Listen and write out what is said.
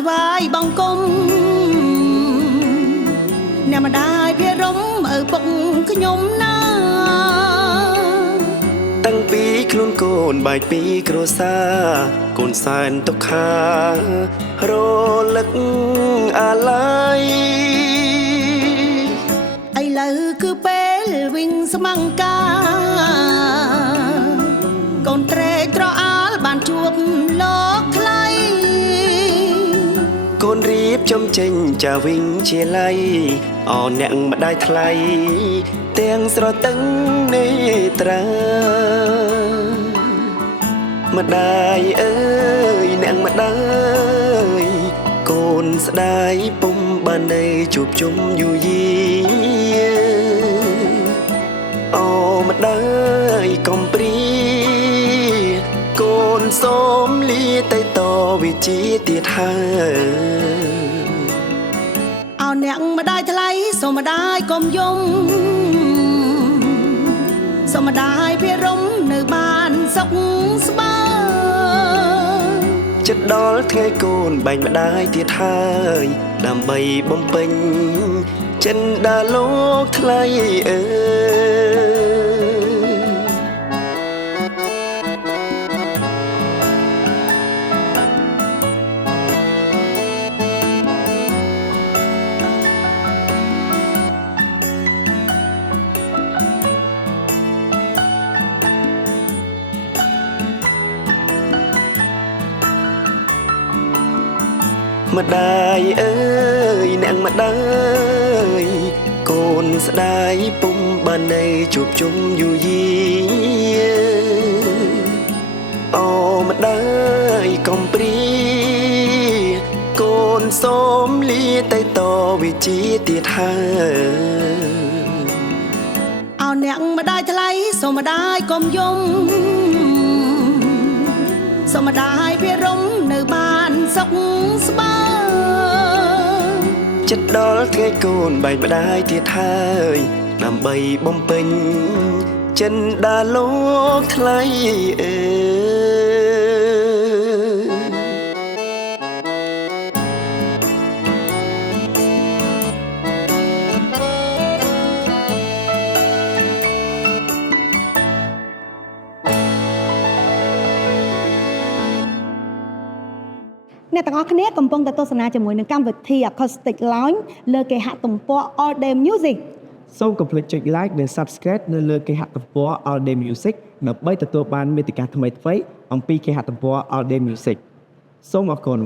ថ្វាយបង្គំអ្នកម្ដាយវារំឪពុកខ្ញុំណាតាំងពីខ្លួនកូនបែកពីគ្រួសារកូនសែនទុក្ខារលឹកអាឡ័យឥឡូវគឺពេលវិញស្មង្ការកូនត្រេកត្រអាលបានជួបលោកថ្លៃកូនរៀបចំចេញចាវិញជាឡៃអរអ្នកម្ដាយថ្លៃទាំងស្រទឹងនេត្រាម្ដាយអើយអ្នកម្ដាយកូនស្ដាយពុំបាននៅជួបជុំយូរយាអូម្ដាយកុំព្រាកូនសូមលាទៅតវិជាទៀតហើយអោអ្នកម្ដាយថ្លៃសូមម្ដាយកុំយំសូមម្ដាយភារំនៅបានសុខស្បើចិត្តដល់ថ្ងៃកូនបែកម្ដាយទៀតហើយដើម្បីបំពេញចិនដាលោកថ្លៃអើម្ដាយអើយអ្នកម្ដាយកូនស្ដាយពុំបាននៅជួបជុំយូរយាអូម្ដាយកុំព្រាកូនសូមលាទៅតវិជាទៀតហើយអោអ្នកម្ដាយថ្លៃសូមម្ដាយកុំយំសូមម្ដាយភារំនៅបានសុខស្បើចិត្តដល់ថ្ងៃកូនបែកម្ដាយទៀតហើយដើម្បីបំពេញចិនដាលោកថ្លៃអើអ្នកទាំងអស់គ្នាកំពុងតែទស្សនាជាមួយនឹងកម្មវិធី Acoustic Lounge លើគេហទំព័រ All Day Music សូមកុំភ្លេចចុច Like និង Subscribe នៅលើគេហទំព័រ All Day Music ដើម្បីទទួលបានមាតិកាថ្មីៗអំពីគេហទំព័រ All Day Music សូមអរគុណ